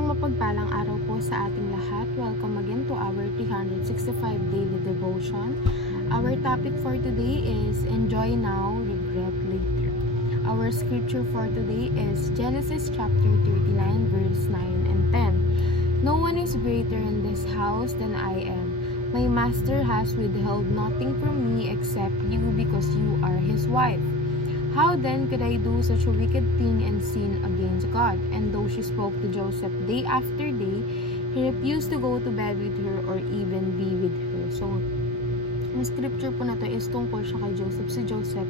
Isang mapagpalang araw po sa ating lahat. Welcome again to our 365 daily devotion. Our topic for today is enjoy now, regret later. Our scripture for today is Genesis chapter 39 verse 9 and 10. No one is greater in this house than I am. My master has withheld nothing from me except you because you are his wife. How then could I do such a wicked thing and sin against God? And though she spoke to Joseph day after day, he refused to go to bed with her or even be with her. So, ang scripture po na to is tungkol siya kay Joseph. Si Joseph,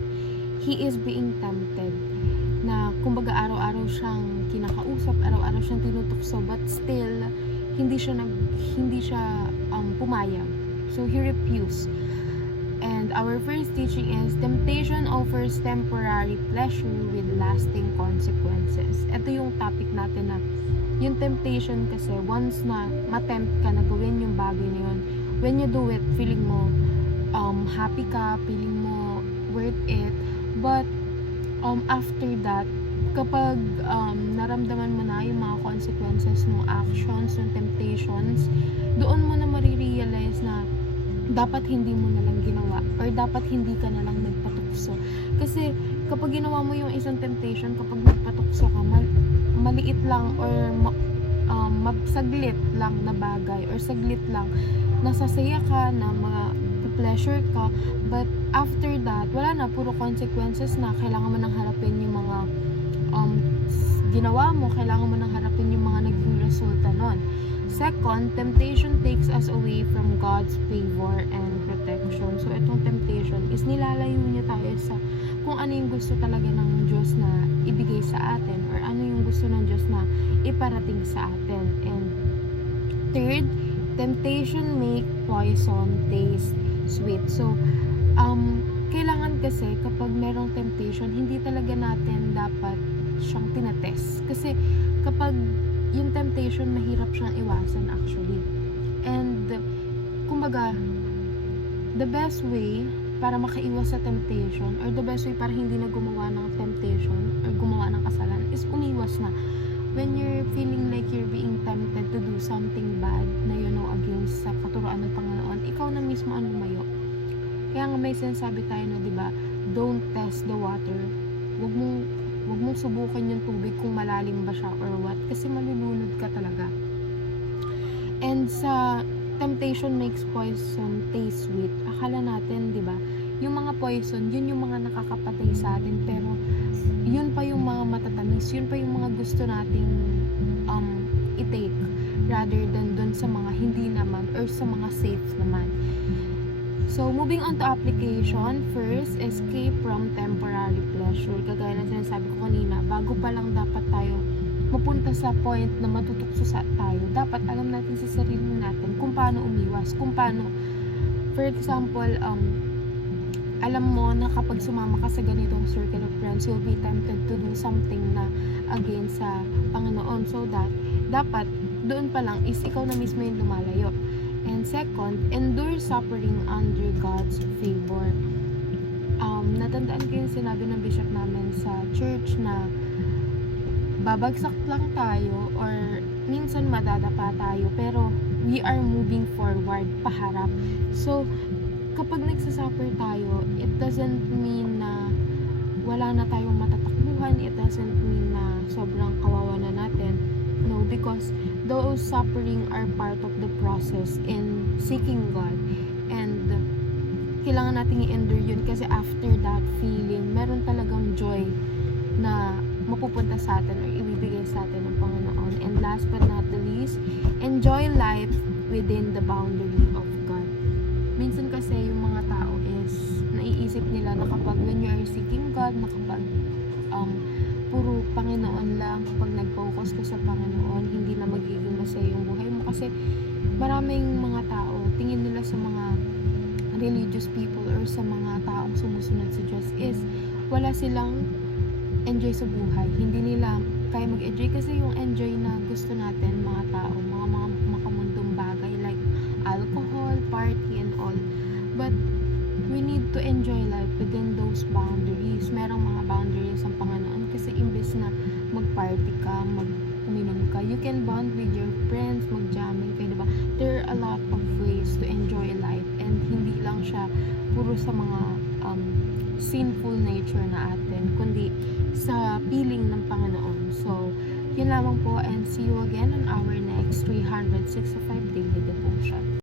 he is being tempted na kumbaga araw-araw siyang kinakausap, araw-araw siyang tinutukso, but still, hindi siya pumayag. So, he refused. And our first teaching is, temptation offers temporary pleasure with lasting consequences. Ito yung topic natin na, yung temptation kasi, once na matempt ka na gawin yung bagay na yun, when you do it, feeling mo happy ka, feeling mo worth it, but after that, kapag naramdaman mo na yung mga consequences ng actions, ng temptations, doon mo na marirealize na dapat hindi mo na lang ginawa or dapat hindi ka na lang nagpatukso. Kasi kapag ginawa mo yung isang temptation, kapag nagpatukso ka, maliit lang or saglit lang na bagay or saglit lang, nasasaya ka na pleasure ka, but after that, wala na, puro consequences na. Kailangan mo nang harapin yung mga ginawa mo, kailangan mo nang harapin yung mga naging resulta nun. Second, temptation takes us away from God's favor and protection. So, itong temptation is nilalayo niya tayo sa kung ano yung gusto talaga ng Diyos na ibigay sa atin or ano yung gusto ng Diyos na iparating sa atin. And third, temptation make poison taste sweet. So, kailangan kasi kapag merong temptation, hindi talaga natin dapat siyang tinatest. Kasi kapag yung temptation, mahirap siyang iwasan actually. And, kumbaga, the best way para makaiwas sa temptation or the best way para hindi na gumawa ng temptation or gumawa ng kasalanan is umiwas na. When you're feeling like you're being tempted to do something bad na against sa katuroan ng Panginoon, ikaw na mismo ang lumayo. Kaya nga may sinasabi tayo na, di ba, don't test the water. Huwag mong subukan yung tubig kung malalim ba siya or what, kasi malulunod ka talaga. And sa temptation makes poison taste sweet. Akala natin, di ba, yung mga poison, yun yung mga nakakapatay sa atin, pero yun pa yung mga matatamis, yun pa yung mga gusto nating i-take rather than dun sa mga hindi naman or sa mga safe naman. So, moving on to application, first, escape from temporary pleasure. Kagaya na sinasabi ko kanina, bago pa lang dapat tayo mapunta sa point na matutukso tayo, dapat alam natin sa sarili natin kung paano umiwas, kung paano, for example, alam mo na kapag sumama ka sa ganitong circle of friends, you'll be tempted to do something na against sa Panginoon. So that, dapat, doon pa lang is ikaw na mismo yung lumalayo. And second, endure suffering under God's favor. Natandaan ko yung sinabi ng bishop namin sa church na babagsak lang tayo or minsan madadapa tayo, pero we are moving forward, paharap. So, kapag nagsasuffer tayo, it doesn't mean na wala na tayong matatakbuhan, it doesn't mean na sobrang kawawa na natin. No, because those suffering are part of the process in seeking God. And kailangan natin i-endure yun kasi after that feeling, meron talagang joy na mapupunta sa atin or ibibigay sa atin ng Panginoon. And last but not the least, enjoy life within the boundary of God. Minsan kasi yung mga tao is naiisip nila na kapag when you are seeking God, na kapag puro Panginoon lang, kapag nag-focus ka sa Panginoon, hindi na magiging masaya yung buhay mo. Kasi maraming mga tao, tingin nila sa mga religious people or sa mga taong sumusunod sa Diyos is wala silang enjoy sa buhay. Hindi nila kaya mag-enjoy kasi yung enjoy na gusto natin, mga tao, mga makamundong bagay like alcohol, party, and all. But we need to enjoy life within those boundaries. Merong mga boundaries ang Panginoon kasi imbes na mag-party ka, uminom ka, you can bond with siya puro sa mga sinful nature na atin, kundi sa piling ng Panginoon. So, yun lamang po, and see you again on our next 365 Daily Devotion.